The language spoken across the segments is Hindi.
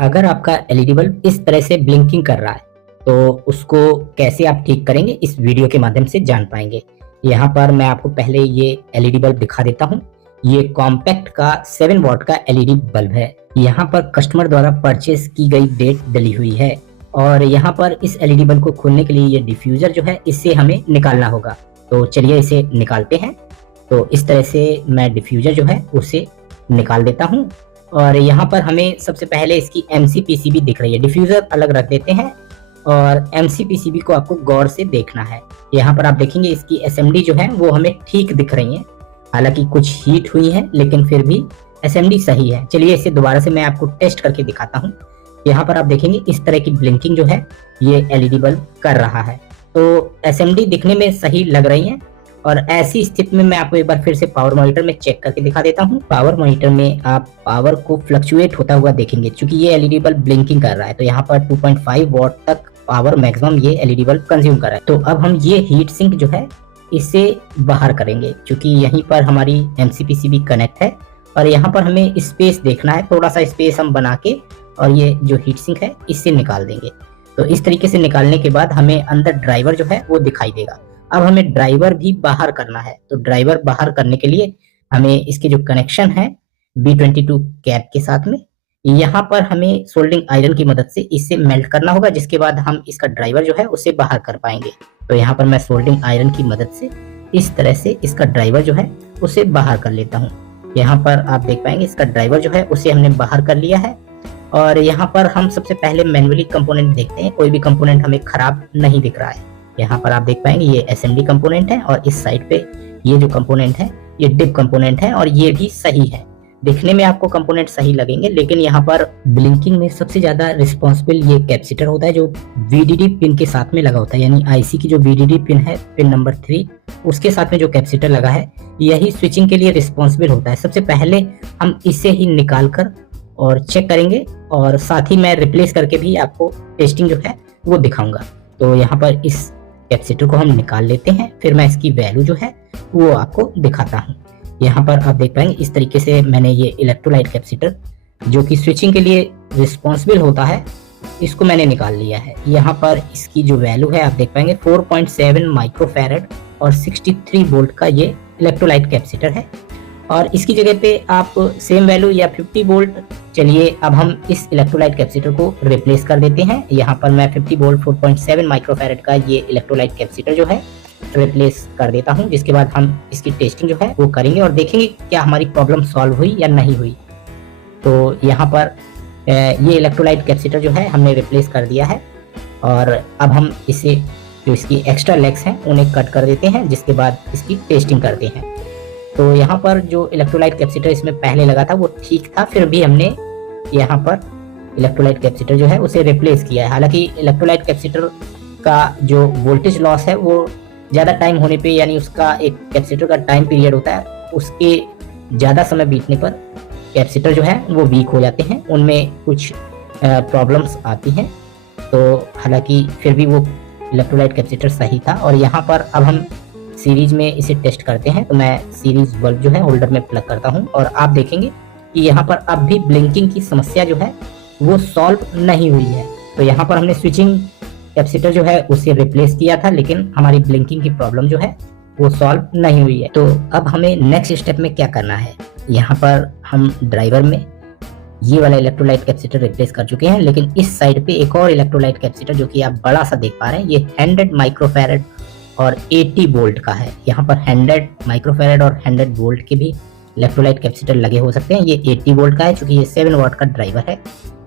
अगर आपका एलईडी बल्ब इस तरह से ब्लिंकिंग कर रहा है तो उसको कैसे आप ठीक करेंगे इस वीडियो के माध्यम से जान पाएंगे। यहाँ पर मैं आपको पहले ये एलईडी बल्ब दिखा देता हूँ। ये कॉम्पैक्ट का 7 वॉट का एलईडी बल्ब है। यहाँ पर कस्टमर द्वारा परचेज की गई डेट डली हुई है और यहाँ पर इस एलईडी बल्ब को खोलने के लिए ये डिफ्यूजर जो है इससे हमें निकालना होगा। तो चलिए इसे निकालते हैं। तो इस तरह से मैं डिफ्यूजर जो है उसे निकाल देता हूँ और यहाँ पर हमें सबसे पहले इसकी एमसीपीसीबी दिख रही है। डिफ्यूजर अलग रख देते हैं और एमसीपीसीबी को आपको गौर से देखना है। यहाँ पर आप देखेंगे इसकी एसएमडी जो है वो हमें ठीक दिख रही है, हालांकि कुछ हीट हुई है लेकिन फिर भी एसएमडी सही है। चलिए इसे दोबारा से मैं आपको टेस्ट करके दिखाता हूँ। यहाँ पर आप देखेंगे इस तरह की ब्लिंकिंग जो है ये एलईडी बल्ब कर रहा है। तो एसएमडी दिखने में सही लग रही है और ऐसी स्थिति में मैं आपको एक बार फिर से पावर मॉनिटर में चेक करके दिखा देता हूँ। पावर मॉनिटर में आप पावर को फ्लक्चुएट होता हुआ देखेंगे। क्योंकि ये एलईडी बल्ब ब्लिंकिंग कर रहा है तो यहाँ पर 2.5 वॉट तक पावर मैक्सिमम ये एलईडी बल्ब कंज्यूम कर रहा है। तो अब हम ये हीट सिंक जो है इसे बाहर करेंगे क्योंकि यहीं पर हमारी एमसीपीसीबी कनेक्ट है और यहाँ पर हमें स्पेस देखना है। थोड़ा सा स्पेस हम बना के और ये जो हीट सिंक है इससे निकाल देंगे। तो इस तरीके से निकालने के बाद हमें अंदर ड्राइवर जो है वो दिखाई देगा। अब हमें ड्राइवर भी बाहर करना है। तो ड्राइवर बाहर करने के लिए हमें इसके जो कनेक्शन है B22 कैप के साथ में यहाँ पर हमें सोल्डरिंग आयरन की मदद से इसे मेल्ट करना होगा, जिसके बाद हम इसका ड्राइवर जो है उसे बाहर कर पाएंगे। तो यहाँ पर मैं सोल्डरिंग आयरन की मदद से इस तरह से इसका ड्राइवर जो है उसे बाहर कर लेता हूँ। यहाँ पर आप देख पाएंगे इसका ड्राइवर जो है उसे हमने बाहर कर लिया है। और यहाँ पर हम सबसे पहले मैन्युअली कंपोनेंट देखते हैं। कोई भी कंपोनेंट हमें खराब नहीं दिख रहा है। यहाँ पर आप देख पाएंगे ये एसएमडी कंपोनेंट है और इस साइड पे ये जो कंपोनेंट है ये डिप कंपोनेंट है और ये भी सही है। दिखने में आपको कंपोनेंट सही लगेंगे लेकिन यहाँ पर ब्लिंकिंग में सबसे ज्यादा रिस्पॉन्सिबल ये कैपेसिटर होता है जो वीडीडी पिन के साथ में लगा होता है। यानी आईसी की जो वीडीडी पिन है, पिन नंबर 3, उसके साथ में जो कैपेसिटर लगा है यही स्विचिंग के लिए रिस्पॉन्सिबल होता है। सबसे पहले हम इसे ही निकाल कर और चेक करेंगे और साथ ही मैं रिप्लेस करके भी आपको टेस्टिंग जो है वो दिखाऊंगा। तो यहाँ पर इस कैपेसिटर को हम निकाल लेते हैं, फिर मैं इसकी वैल्यू जो है वो आपको दिखाता हूँ। यहाँ पर आप देख पाएंगे इस तरीके से मैंने ये इलेक्ट्रोलाइट कैपेसिटर जो कि स्विचिंग के लिए रिस्पॉन्सिबल होता है इसको मैंने निकाल लिया है। यहाँ पर इसकी जो वैल्यू है आप देख पाएंगे 4.7 माइक्रोफैरड और 63 वोल्ट का ये इलेक्ट्रोलाइट कैपेसिटर है। और इसकी जगह पे आप सेम वैल्यू या 50 वोल्ट, चलिए अब हम इस इलेक्ट्रोलाइट कैपेसिटर को रिप्लेस कर देते हैं। यहाँ पर मैं 50 वोल्ट 4.7 माइक्रोफैरड का ये इलेक्ट्रोलाइट कैपेसिटर जो है रिप्लेस कर देता हूँ, जिसके बाद हम इसकी टेस्टिंग जो है वो करेंगे और देखेंगे क्या हमारी प्रॉब्लम सॉल्व हुई या नहीं हुई। तो यहाँ पर ये इलेक्ट्रोलाइट कैपेसिटर जो है हमने रिप्लेस कर दिया है और अब हम इसे जो इसकी एक्स्ट्रा लेग्स हैं उन्हें कट कर देते हैं, जिसके बाद इसकी टेस्टिंग करते हैं। तो यहाँ पर जो इलेक्ट्रोलाइट कैपेसिटर इसमें पहले लगा था वो ठीक था, फिर भी हमने यहाँ पर इलेक्ट्रोलाइट कैपेसिटर जो है उसे रिप्लेस किया है। हालांकि इलेक्ट्रोलाइट कैपेसिटर का जो वोल्टेज लॉस है वो ज़्यादा टाइम होने पे, यानी उसका एक कैपेसिटर का टाइम पीरियड होता है, उसके ज़्यादा समय बीतने पर कैपेसिटर जो है वो वीक हो जाते हैं, उनमें कुछ प्रॉब्लम्स आती हैं। तो हालांकि फिर भी वो इलेक्ट्रोलाइट कैपेसिटर सही था। और यहाँ पर अब हम सीरीज में इसे टेस्ट करते हैं। तो मैं सीरीज बल्ब जो है होल्डर में प्लग करता हूँ और आप देखेंगे कि यहाँ पर अब भी ब्लिंकिंग की समस्या जो है वो सॉल्व नहीं हुई है। तो यहाँ पर हमने स्विचिंग कैपेसिटर जो है उसे रिप्लेस किया था लेकिन हमारी ब्लिंकिंग की प्रॉब्लम जो है वो सॉल्व नहीं हुई है। तो अब हमें नेक्स्ट स्टेप में क्या करना है, यहाँ पर हम ड्राइवर में ये वाला इलेक्ट्रोलाइट कैपेसिटर रिप्लेस कर चुके हैं, लेकिन इस साइड पे एक और इलेक्ट्रोलाइट कैपेसिटर जो कि आप बड़ा सा देख पा रहे हैं ये 100 माइक्रोफैरड और 80 वोल्ट का है। यहाँ पर 100 माइक्रोफैरड और 100 वोल्ट के भी इलेक्ट्रोलाइट कैपेसिटर लगे हो सकते हैं। ये 80 वोल्ट का है क्योंकि ये 7 वॉट का ड्राइवर है।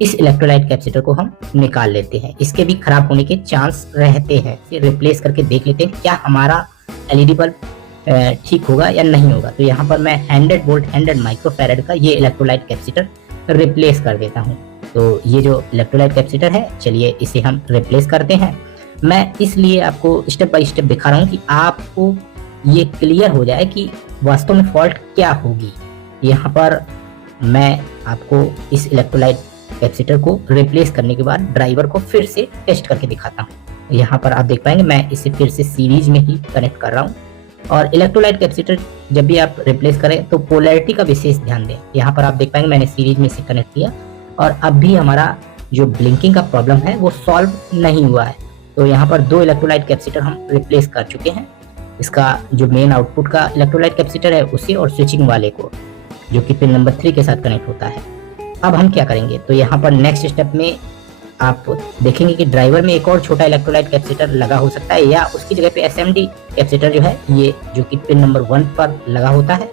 इस इलेक्ट्रोलाइट कैपेसिटर को हम निकाल लेते हैं, इसके भी खराब होने के चांस रहते हैं। इसे रिप्लेस करके देख लेते हैं क्या हमारा एलईडी बल्ब ठीक होगा या नहीं होगा। तो यहाँ पर मैं 100 वोल्ट 100 माइक्रोफैरड का ये इलेक्ट्रोलाइट कैपेसिटर रिप्लेस कर देता हूँ। तो ये जो इलेक्ट्रोलाइट कैपेसिटर है, चलिए इसे हम रिप्लेस करते हैं। मैं इसलिए आपको स्टेप बाय स्टेप दिखा रहा हूँ कि आपको ये क्लियर हो जाए कि वास्तव में फॉल्ट क्या होगी। यहाँ पर मैं आपको इस इलेक्ट्रोलाइट कैपेसिटर को रिप्लेस करने के बाद ड्राइवर को फिर से टेस्ट करके दिखाता हूँ। यहाँ पर आप देख पाएंगे मैं इसे फिर से सीरीज में ही कनेक्ट कर रहा हूँ। और इलेक्ट्रोलाइट कैपेसिटर जब भी आप रिप्लेस करें तो पोलैरिटी का विशेष ध्यान दें। यहाँ पर आप देख पाएंगे मैंने सीरीज में इसे कनेक्ट किया और अब भी हमारा जो ब्लिंकिंग का प्रॉब्लम है वो सॉल्व नहीं हुआ है। तो यहाँ पर 2 इलेक्ट्रोलाइट कैपेसिटर हम रिप्लेस कर चुके हैं, इसका जो मेन आउटपुट का इलेक्ट्रोलाइट कैपेसिटर है उसे और स्विचिंग वाले को, जो कि पिन नंबर 3 के साथ कनेक्ट होता है। अब हम क्या करेंगे, तो यहाँ पर नेक्स्ट स्टेप में आप देखेंगे कि ड्राइवर में एक और छोटा इलेक्ट्रोलाइट कैपेसिटर लगा हो सकता है, या उसकी जगह पे एसएमडी कैपेसिटर जो है ये जो कि पिन नंबर 1 पर लगा होता है,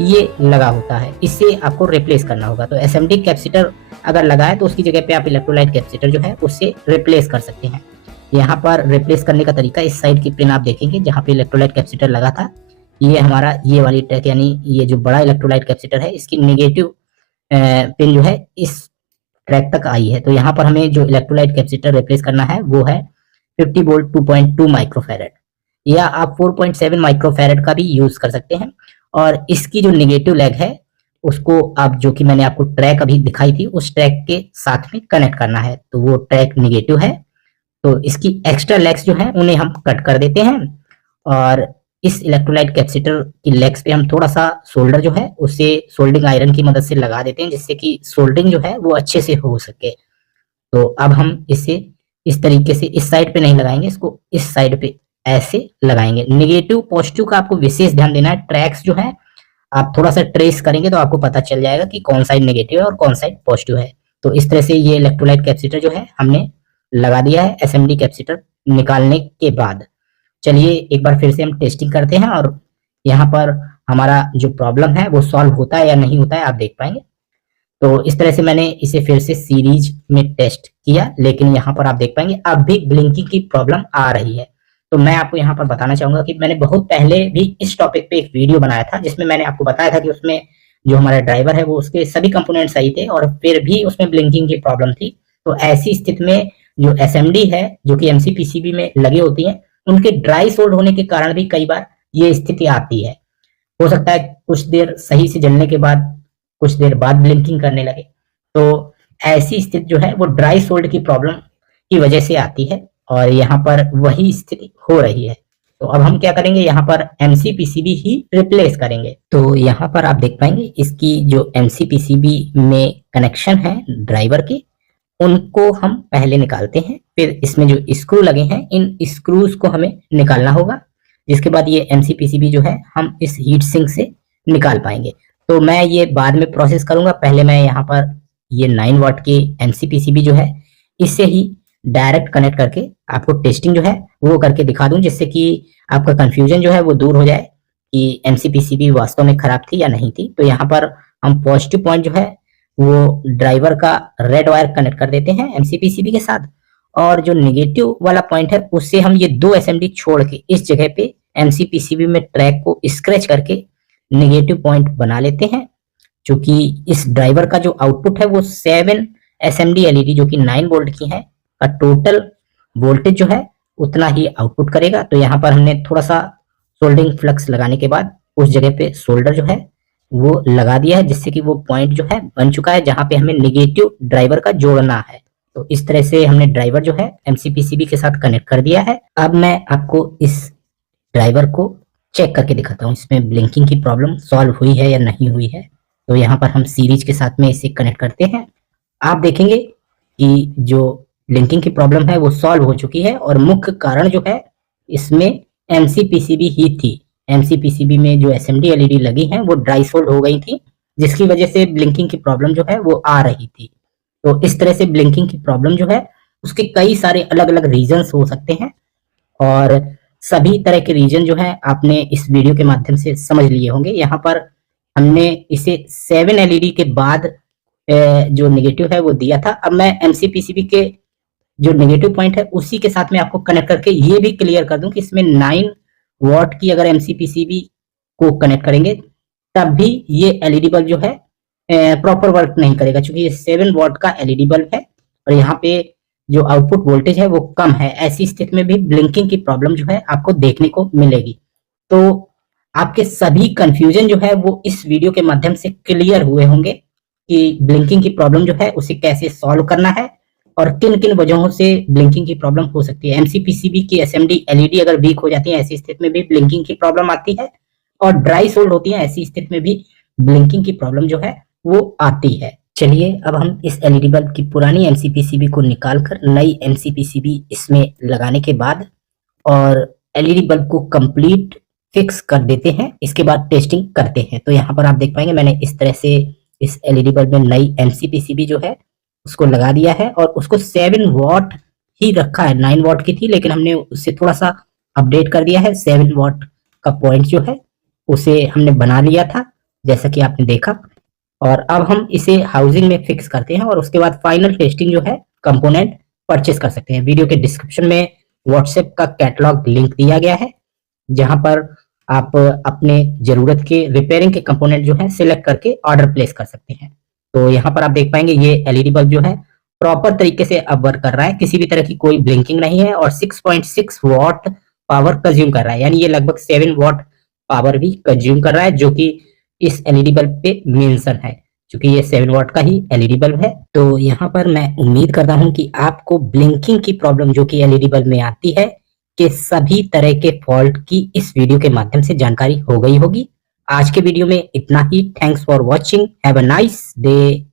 ये लगा होता है, इससे आपको रिप्लेस करना होगा। तो एसएमडी कैपेसिटर अगर लगा है तो उसकी जगह पे आप इलेक्ट्रोलाइट कैपेसिटर जो है उससे रिप्लेस कर सकते हैं। यहाँ पर रिप्लेस करने का तरीका, इस साइड की पिन आप देखेंगे जहाँ पे इलेक्ट्रोलाइट कैपेसिटर लगा था, ये हमारा ये वाली ट्रैक यानी ये जो बड़ा इलेक्ट्रोलाइट कैपेसिटर है इसकी नेगेटिव पिन जो है इस ट्रैक तक आई है। तो यहाँ पर हमें जो इलेक्ट्रोलाइट कैपेसिटर रिप्लेस करना है वो है 50 वोल्ट 2.2 माइक्रोफैरड, या आप 4.7 माइक्रोफैरड का भी यूज कर सकते हैं। और इसकी जो नेगेटिव लेग है उसको आप, जो कि मैंने आपको ट्रैक अभी दिखाई थी, उस ट्रैक के साथ में कनेक्ट करना है। तो वो ट्रैक नेगेटिव है, तो इसकी एक्स्ट्रा लेग्स जो है उन्हें हम कट कर देते हैं, और इस इलेक्ट्रोलाइट कैपेसिटर की लेग्स पे हम थोड़ा सा सोल्डर जो है उसे सोल्डिंग आयरन की मदद से लगा देते हैं, जिससे कि सोल्डरिंग जो है वो अच्छे से हो सके। तो अब हम इसे इस तरीके से इस साइड पे नहीं लगाएंगे, इसको इस साइड पे ऐसे लगाएंगे। नेगेटिव पॉजिटिव का आपको विशेष ध्यान देना है। ट्रैक्स जो है आप थोड़ा सा ट्रेस करेंगे तो आपको पता चल जाएगा कि कौन साइड नेगेटिव है और कौन साइड पॉजिटिव है। तो इस तरह से ये इलेक्ट्रोलाइट कैपेसिटर जो है हमने लगा दिया है एसएमडी कैपेसिटर निकालने के बाद। चलिए एक बार फिर से हम टेस्टिंग करते हैं, और यहाँ पर हमारा जो प्रॉब्लम है वो सॉल्व होता है या नहीं होता है आप देख पाएंगे। तो इस तरह से मैंने इसे फिर से सीरीज में टेस्ट किया, लेकिन यहाँ पर आप देख पाएंगे अब भी ब्लिंकिंग की प्रॉब्लम आ रही है। तो मैं आपको यहाँ पर बताना चाहूंगा कि मैंने बहुत पहले भी इस टॉपिक पे एक वीडियो बनाया था, जिसमें मैंने आपको बताया था कि उसमें जो हमारा ड्राइवर है वो उसके सभी कंपोनेंट सही थे और फिर भी उसमें ब्लिंकिंग की प्रॉब्लम थी। तो ऐसी स्थिति में जो एसएमडी है, जो कि एमसी पीसीबी में लगी होती है, उनके ड्राई सोल्ड होने के कारण भी कई बार ये स्थिति आती है। हो सकता है कुछ देर सही से जलने के बाद कुछ देर बाद ब्लिंकिंग करने लगे। तो ऐसी स्थिति जो है वो ड्राई सोल्ड की प्रॉब्लम की वजह से आती है, और यहाँ पर वही स्थिति हो रही है। तो अब हम क्या करेंगे, यहाँ पर एमसी पीसीबी ही रिप्लेस करेंगे। तो यहाँ पर आप देख पाएंगे इसकी जो एमसी पीसीबी में कनेक्शन है ड्राइवर के, उनको हम पहले निकालते हैं। फिर इसमें जो स्क्रू लगे हैं इन स्क्रूज को हमें निकालना होगा, जिसके बाद ये एमसी पीसीबी जो है हम इस हीट सिंक से निकाल पाएंगे। तो मैं ये बाद में प्रोसेस करूंगा, पहले मैं यहाँ पर ये 9 वाट की एमसी पीसीबी जो है इससे ही डायरेक्ट कनेक्ट करके आपको टेस्टिंग जो है वो करके दिखा दूं, जिससे कि आपका कंफ्यूजन जो है वो दूर हो जाए कि एमसी पीसीबी वास्तव में खराब थी या नहीं थी। तो यहाँ पर हम पॉजिटिव पॉइंट जो है वो ड्राइवर का रेड वायर कनेक्ट कर देते हैं एमसी पीसीबी के साथ, और जो नेगेटिव वाला पॉइंट है उससे हम ये 2 एसएमडी छोड़ के इस जगह पे एमसी पीसीबी में ट्रैक को स्क्रैच करके नेगेटिव पॉइंट बना लेते हैं। क्योंकि इस ड्राइवर का जो आउटपुट है वो 7 एसएमडी एलईडी जो कि 9 वोल्ट की है का टोटल वोल्टेज जो है उतना ही आउटपुट करेगा। तो यहाँ पर हमने थोड़ा सा सोल्डरिंग फ्लक्स लगाने के बाद उस जगह पे सोल्डर जो है वो लगा दिया है, जिससे कि वो पॉइंट जो है बन चुका है जहां पे हमें नेगेटिव ड्राइवर का जोड़ना है। तो इस तरह से हमने ड्राइवर जो है एमसी पीसीबी के साथ कनेक्ट कर दिया है। अब मैं आपको इस ड्राइवर को चेक करके दिखाता हूँ इसमें ब्लिंकिंग की प्रॉब्लम सॉल्व हुई है या नहीं हुई है। तो यहाँ पर हम सीरीज के साथ में इसे कनेक्ट करते हैं। आप देखेंगे कि जो ब्लिंकिंग की प्रॉब्लम है वो सॉल्व हो चुकी है, और मुख्य कारण जो है इसमें एमसी पीसीबी ही थी। एमसी पीसीबी में जो एसएमडी एलईडी लगी हैं वो ड्राई सोल्ड हो गई थी, जिसकी वजह से ब्लिंकिंग की प्रॉब्लम जो है वो आ रही थी। तो इस तरह से ब्लिंकिंग की प्रॉब्लम जो है उसके कई सारे अलग अलग रीजंस हो सकते हैं, और सभी तरह के रीजन जो है आपने इस वीडियो के माध्यम से समझ लिए होंगे। यहाँ पर हमने इसे 7 एलईडी के बाद जो नेगेटिव है वो दिया था। अब मैं एमसी पीसीबी के जो नेगेटिव पॉइंट है उसी के साथ में आपको कनेक्ट करके ये भी क्लियर कर दूं कि इसमें 9 वॉट की अगर एमसी पीसीबी को कनेक्ट करेंगे तब भी ये एलईडी बल्ब जो है प्रॉपर वर्क नहीं करेगा, क्योंकि ये 7 वॉट का एलईडी बल्ब है और यहाँ पे जो आउटपुट वोल्टेज है वो कम है। ऐसी स्थिति में भी ब्लिंकिंग की प्रॉब्लम जो है आपको देखने को मिलेगी। तो आपके सभी कंफ्यूजन जो है वो इस वीडियो के माध्यम से क्लियर हुए होंगे कि ब्लिंकिंग की प्रॉब्लम जो है उसे कैसे सॉल्व करना है और किन किन वजहों से ब्लिंकिंग की प्रॉब्लम हो सकती है। एमसी पीसीबी की एसएमडी एलईडी अगर वीक हो जाती है ऐसी स्थिति में भी ब्लिंकिंग की प्रॉब्लम आती है, और ड्राई सोल्ड होती है ऐसी स्थिति में भी ब्लिंकिंग की प्रॉब्लम जो है वो आती है। चलिए अब हम इस एलईडी बल्ब की पुरानी एमसीपीसीबी को निकाल कर नई एमसीपीसीबी इसमें लगाने के बाद और एलईडी बल्ब को कंप्लीट फिक्स कर देते हैं। इसके बाद टेस्टिंग करते हैं। तो यहाँ पर आप देख पाएंगे मैंने इस तरह से इस एलईडी बल्ब में नई एमसीपीसीबी जो है उसको लगा दिया है और उसको 7 वॉट ही रखा है। 9 वॉट की थी लेकिन हमने उससे थोड़ा सा अपडेट कर दिया है। 7 वॉट का पॉइंट जो है उसे हमने बना लिया था जैसा कि आपने देखा। और अब हम इसे हाउसिंग में फिक्स करते हैं और उसके बाद फाइनल टेस्टिंग जो है कंपोनेंट परचेस कर सकते हैं। वीडियो के डिस्क्रिप्शन में व्हाट्सएप का कैटलॉग लिंक दिया गया है जहां पर आप अपने जरूरत के रिपेयरिंग के कंपोनेंट जो है सिलेक्ट करके ऑर्डर प्लेस कर सकते हैं। तो यहाँ पर आप देख पाएंगे ये एलईडी बल्ब जो है प्रॉपर तरीके से अब वर्क कर रहा है। किसी भी तरह की कोई ब्लिंकिंग नहीं है और 6.6 वॉट पावर कंज्यूम कर रहा है, यानी ये लगभग 7 वॉट पावर भी कंज्यूम कर रहा है जो कि इस एलईडी बल्ब पे मेंशन है। क्योंकि ये 7 वॉट का ही एलईडी बल्ब है। तो यहाँ पर मैं उम्मीद करता हूँ कि आपको ब्लिंकिंग की प्रॉब्लम जो कि एलईडी बल्ब में आती है के सभी तरह के फॉल्ट की इस वीडियो के माध्यम से जानकारी हो गई होगी। आज के वीडियो में इतना ही। Thanks for watching. Have a nice day.